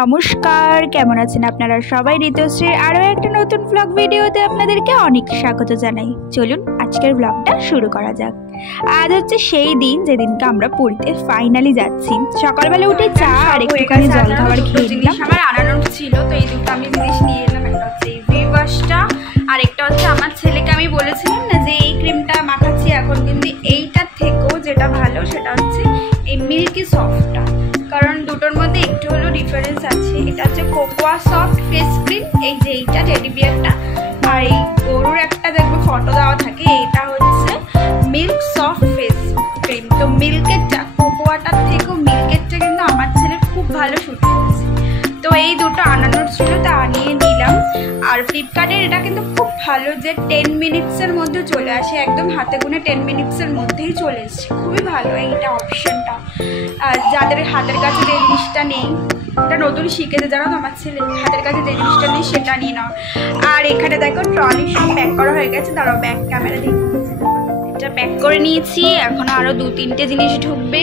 নমস্কার, কেমন আছেন আপনারা সবাই? ঋতুশ্রীর আরও একটা নতুন ব্লগ ভিডিওতে আপনাদেরকে অনেক স্বাগত জানাই। চলুন আজকের ব্লগটা শুরু করা যাক। আজ হচ্ছে সেই দিন যেদিনকে আমরা পুরীতে ফাইনালি যাচ্ছি। সকালবেলা উঠে চা আর একটুখানি জল খাবার খেয়ে নিলাম। আমার আনারস ছিল, তো এই দুটো আমি জিনিস নিয়ে এলাম। একটা হচ্ছে এই ফেস ওয়াশটা, আর একটা হচ্ছে আমার ছেলেকে আমি বলেছিলাম না যে এই ক্রিমটা মাখাচ্ছি এখন, কিন্তু এইটার থেকেও যেটা ভালো সেটা হচ্ছে এই মিল্কি সফটটা, কারণ দুটোর মধ্যে একটু হলেও ডিফারেন্স আছে। এটা হচ্ছে কোকোয়া সফট ফেস ক্রিম, এই যে এইটা টেডি বিয়ারটা, আর এই গরুর একটা দেখবে ফটো দেওয়া থাকে, এইটা হচ্ছে মিল্ক সফট ফেস ক্রিম। তো মিল্কেরটা কোকোয়াটার থেকেও মিল্কেরটা কিন্তু আমার ছেলের খুব ভালো শুট করেছে। তো এই দুটো আনানোর ছিল, তা আনিয়ে নিলাম। আর ফ্লিপকার্টের এটা কিন্তু খুব ভালো যে 10 মিনিটসের মধ্যে চলে আসে, একদম হাতে গুনে 10 মিনিটসের মধ্যেই চলে এসছে, খুবই ভালো এইটা অপশানটা। আর যাদের হাতের কাছে যে জিনিসটা নেই, এটা নতুন শিখেছে জানো তো আমার ছেলে, হাতের কাছে যে জিনিসটা নেই সেটা নিয়ে নাও। আর এখানে দেখো ট্রলি সব প্যাক করা হয়ে গেছে, তারাও ব্যাক ক্যামেরা দেখে এটা প্যাক করে নিয়েছি। এখন আরও 2-3টে জিনিস ঢুকবে।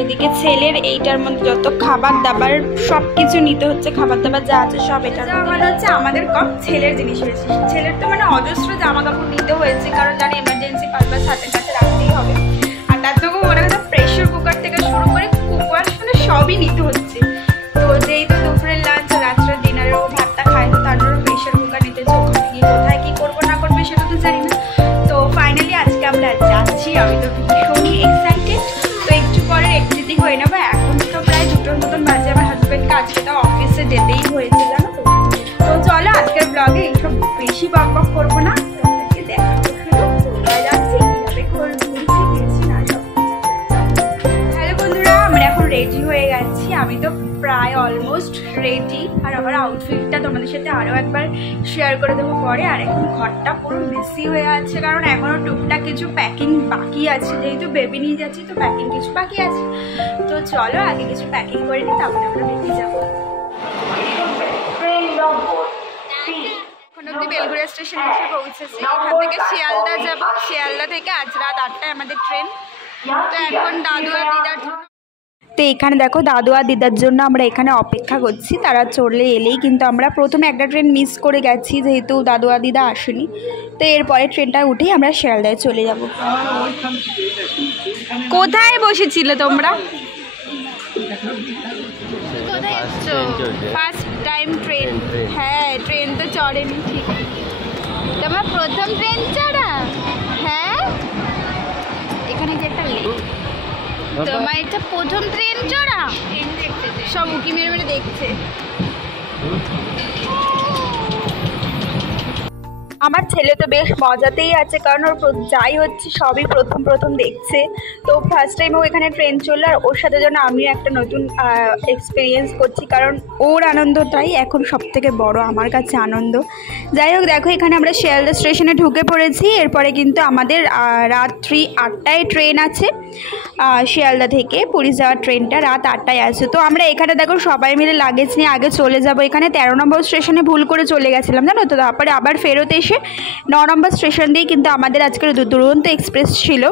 এদিকে ছেলের এইটার মধ্যে যত খাবার দাবার সব কিছু নিতে হচ্ছে, খাবার দাবার যা আছে সব এটা মানে হচ্ছে আমাদের কম ছেলের জিনিস হয়েছে। ছেলের তো মানে অজস্র জামা কাপড় নিতে হয়েছে, কারণ জানি এমার্জেন্সি পারপাস হাতের কাছে রাখতেই হবে। আর তার থেকেও মনে হচ্ছে প্রেশার কুকার থেকে শুরু করে কুকার মানে সবই নিতে হচ্ছে। তো যেহেতু দুপুরের লাঞ্চ রাত্রের ডিনারেও ভাতটা খায়, তো তার জন্য প্রেশার কুকার নিতে হচ্ছে। ওখানে গিয়ে কোথায় কী করবো না করবে সেটা তো জানি না। তো ফাইনালি আজকে আমরা যাচ্ছি, আমি তো ভীষণই এক্সাইটেড। তো একটু পরে একটু হয়ে নেবো। এখন তো প্রায় 2টোর মতন বাজে। আমার হাজব্যান্ডকে আজকে তো অফিসে যেতেই হয়েছে জানো তো। তো চলো আজকের ব্লগে এইসব বেশি বক বক করবো না, দেখাবো শুধু কোথায় যাচ্ছি, কীভাবে ঘুরছি না সব। হ্যালো বন্ধুরা, আমরা এখন রেডি হয়ে গেছি। আমি তো প্রায় অলমোস্ট রেডি, আর আমার আউটফিটটা তোমাদের সাথে আরও একবার শেয়ার করে দেবো পরে। আর এখন ঘরটা পুরো মেসি হয়ে আছে, কারণ এখনও টুকটাক কিছু প্যাকিং বাকি আছে, যেহেতু বেবি নিয়ে যাচ্ছি তো প্যাকিং কিছু বাকি আছে। তো চলো আগে কিছু প্যাকিং করে নিই, তারপরে আমরা বেরিয়ে যাবো। এখন অব্দি বেলঘড়িয়া স্টেশনে এসে পৌঁছেছি। এখান থেকে শিয়ালদা যাবো, শিয়ালদা থেকে আজ রাত 8টায় আমাদের ট্রেন। তো এখন দাদু আর দিদার জন্য, তো এখানে দেখো দাদু আর দিদার জন্য আমরা এখানে অপেক্ষা করছি। তারা চলে এলেই কিন্তু আমরা প্রথমে একটা ট্রেন মিস করে গেছি, যেহেতু দাদু আর দিদা আসেনি। তো এরপরে ট্রেনটা উঠেই আমরা শিয়ালদায় চলে যাব। কোথায় বসেছিল তোমরা? কোথায় এসছো? First time train? হ্যাঁ, ট্রেন তো চড়েনি ঠিক। তোমার প্রথম ট্রেন চড়া? হ্যাঁ, এখানে যে একটা লেক, তোমার এটা প্রথম ট্রেন চড়া? সব উঁকি মেরে মেরে দেখছে। আমার ছেলে তো বেশ মজাতেই আছে, কারণ ওর যাই হচ্ছে সবই প্রথম দেখছে। তো ফার্স্ট টাইম ও এখানে ট্রেন চললো, আর ওর সাথে যেন আমিও একটা নতুন এক্সপিরিয়েন্স করছি, কারণ ওর আনন্দটাই এখন সবথেকে বড় আমার কাছে আনন্দ। যাই হোক, দেখো এখানে আমরা শিয়ালদা স্টেশনে ঢুকে পড়েছি। এরপরে কিন্তু আমাদের রাত্রি 8টায় ট্রেন আছে। শিয়ালদা থেকে পুরী যাওয়ার ট্রেনটা রাত 8টায় আছে। তো আমরা এখানে দেখো সবাই মিলে লাগেজ নিয়ে আগে চলে যাব। এখানে 13 নম্বর স্টেশনে ভুল করে চলে গেছিলাম জানো তো, তারপরে আবার ফেরত এসে 9 নম্বর স্টেশন দিয়ে কিন্তু আমাদের আজকের দুরন্ত এক্সপ্রেস ছিল।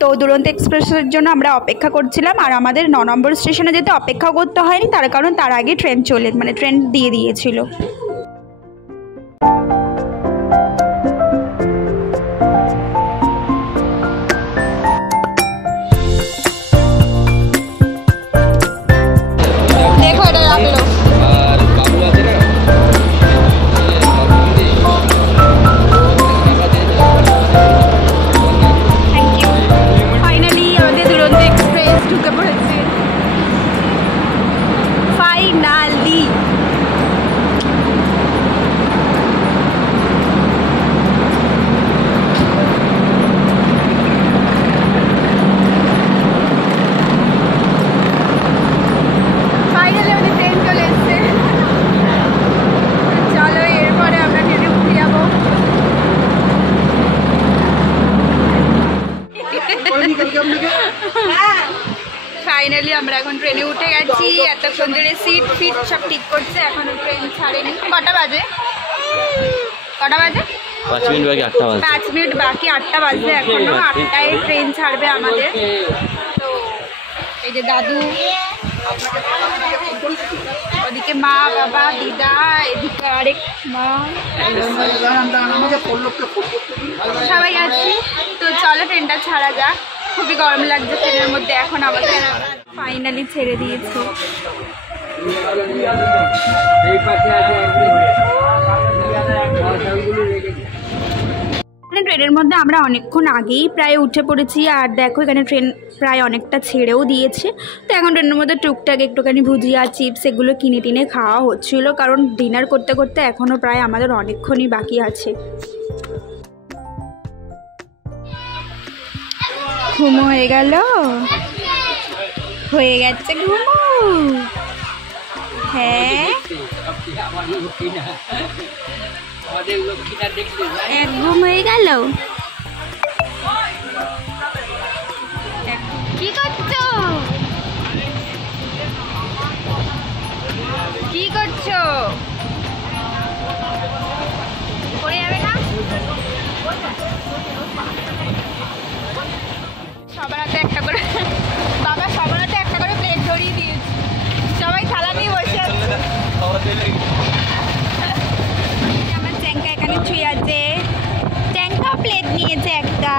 তো দুরন্ত এক্সপ্রেসের জন্য আমরা অপেক্ষা করছিলাম, আর আমাদের 9 নম্বর স্টেশনে যেতে অপেক্ষা করতে হয়নি, তার কারণ তার আগে ট্রেন ট্রেন দিয়ে দিয়েছিল। ফাইনালি আমরা এখন ট্রেনে উঠে গেছি। এতক্ষণ ধরে সিট ফিট সব ঠিক করছে, এখনো ট্রেন ছাড়েনি। কটা বাজে? 5 মিনিট বাকি, 8টা বাজে। 5 মিনিট বাকি, 8টা বাজে এখনো। 8টায় ট্রেন ছাড়বে আমাদের। তো এই যে দাদু, ওদিকে এদিকে মা বাবা দিদা, এদিকে আরেক মা, সবাই আছি। তো চলো ট্রেনটা ছাড়া যাক, খুবই গরম লাগছে ট্রেনের মধ্যে এখন আমাদের। ফাইনালি ছেড়ে দিয়েছে। ট্রেনের মধ্যে আমরা অনেকক্ষণ আগেই প্রায় উঠে পড়েছি, আর দেখো এখানে ট্রেন প্রায় অনেকটা ছেড়েও দিয়েছে। তো এখন ট্রেনের মধ্যে টুকটাক একটুখানি ভুজিয়া চিপস এগুলো কিনে টিনে খাওয়া হচ্ছিলো, কারণ ডিনার করতে করতে এখনও প্রায় আমাদের অনেকক্ষণই বাকি আছে। ঘুমো হয়ে গেল, হয়ে গেছে ঘুমো। হ্যাঁ এক ঘুম হয়ে গেল। কি করছো, কি করছো? পড়ে যাবে না? সবার হাতে একটা করে, বাবা সবার হাতে একটা করে প্লেট ধরিয়ে দিয়েছে, সবাই থালা নিয়ে বসে আছে। আমার চ্যাংকা এখানে ছুঁয়ে আছে, চ্যাংকা প্লেট নিয়েছে একটা।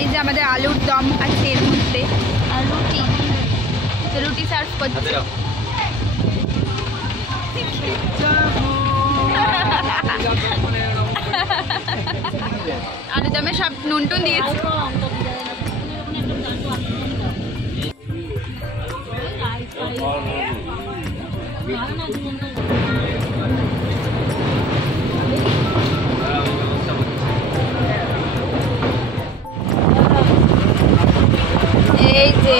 এই যে আমাদের আলুর দম আছে এর মধ্যে, আর রুটি, রুটি সার্ভ করছে। আলু দমে সব নুন টুন দিয়েছে। এই যে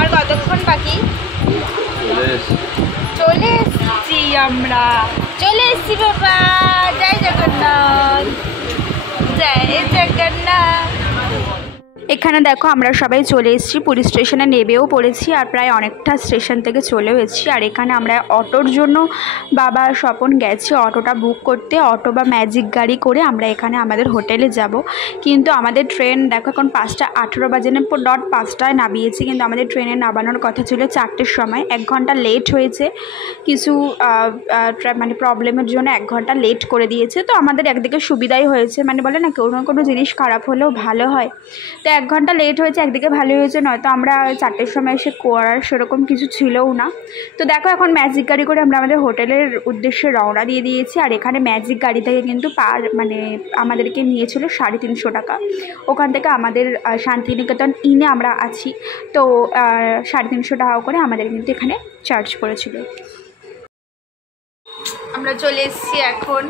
আর কতক্ষণ বাকি? চলে এসছি আমরা, চলে এসছি বাবা। জয় জগন্নাথ, জয় জগন্নাথ। এখানে দেখো আমরা সবাই চলে এসেছি, পুরী স্টেশনে নেবেও পড়েছি, আর প্রায় অনেকটা স্টেশন থেকে চলেও এসেছি। আর এখানে আমরা অটোর জন্য বাবা স্বপন গেছি অটোটা বুক করতে, অটো বা ম্যাজিক গাড়ি করে আমরা এখানে আমাদের হোটেলে যাব। কিন্তু আমাদের ট্রেন দেখো এখন 5:18 বাজে, ডট 5টায় নামিয়েছি, কিন্তু আমাদের ট্রেনে নামানোর কথা ছিল 4টের সময়। 1 ঘন্টা লেট হয়েছে, কিছু মানে প্রবলেমের জন্য 1 ঘন্টা লেট করে দিয়েছে। তো আমাদের একদিকে সুবিধাই হয়েছে, মানে বলে না কোনো জিনিস খারাপ হলেও ভালো হয়। তো 1 ঘন্টা লেট হয়েছে, একদিকে ভালো হয়েছে, নয়তো আমরা 4টের সময় এসে করার সেরকম কিছু ছিলও না। তো দেখো এখন ম্যাজিক গাড়ি করে আমরা আমাদের হোটেলের উদ্দেশ্যে রওনা দিয়ে দিয়েছি। আর এখানে ম্যাজিক গাড়ি থেকে কিন্তু মানে আমাদেরকে নিয়েছিল 350 টাকা। ওখান থেকে আমাদের শান্তিনিকেতন ইনে আমরা আছি, তো 350 টাকা করে আমাদের কিন্তু এখানে চার্জ করেছিল। আমরা চলে এসেছি এখন,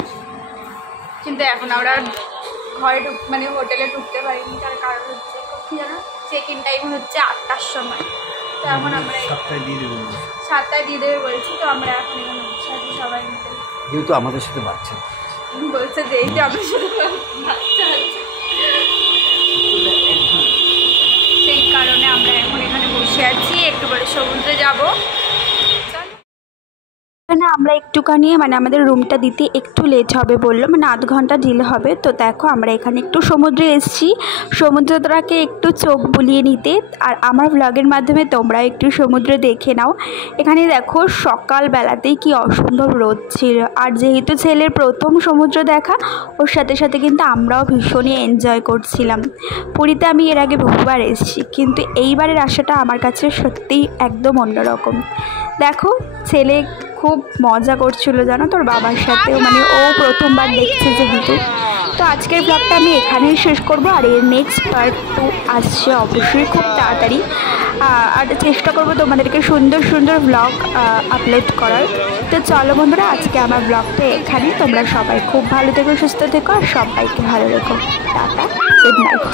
কিন্তু এখন আমরা ঘরে মানে হোটেলে ঢুকতে পারিনি, তার কারণ হচ্ছে কি জানো, চেক ইন টাইম হচ্ছে 8টার সময়। তো এখন আমরা 7টায় দিয়ে দেবে বলছি। তো আমরা এখন এখানে বসে আছি সবাই মিলে, যেহেতু আমাদের সাথে বাচ্চা বলছে যে এই যে আমাদের সাথে বাচ্চা আছে, সেই কারণে আমরা এখন এখানে বসে আছি। একটু পরে সমুদ্রে যাব। এখানে আমরা একটুখানি মানে আমাদের রুমটা দিতে একটু লেট হবে বললো, মানে 8 ঘন্টা ডিলে হবে। তো দেখো আমরা এখানে একটু সমুদ্রে এসেছি, সমুদ্রটাকে একটু চোখ বুলিয়ে নিতে। আর আমার ব্লগের মাধ্যমে তোমরা একটু সমুদ্র দেখে নাও। এখানে দেখো সকালবেলাতেই কি অসম্ভব রোদ ছিল, আর যেহেতু ছেলের প্রথম সমুদ্র দেখা, ওর সাথে সাথে কিন্তু আমরাও ভীষণই এনজয় করছিলাম। পুরীতে আমি এর আগে বহুবার এসেছি, কিন্তু এইবারের আশাটা আমার কাছে সত্যিই একদম অন্যরকম। দেখো ছেলে খুব মজা করছিল জানো তোর বাবার সাথে, মানে ও প্রথমবার দেখছে যেহেতু। তো আজকের ব্লগটা আমি এখানেই শেষ করব, আর এর নেক্সট পার্ট 2 আসছে অবশ্যই খুব তাড়াতাড়ি। আর চেষ্টা করব তোমাদেরকে সুন্দর সুন্দর ব্লগ আপলোড করার। তো চলো বন্ধুরা, আজকে আমার ব্লগটা এখানে। তোমরা সবাই খুব ভালো থেকো, সুস্থ থেকো, আর সবাইকে ভালো রেখো। Tata, good night.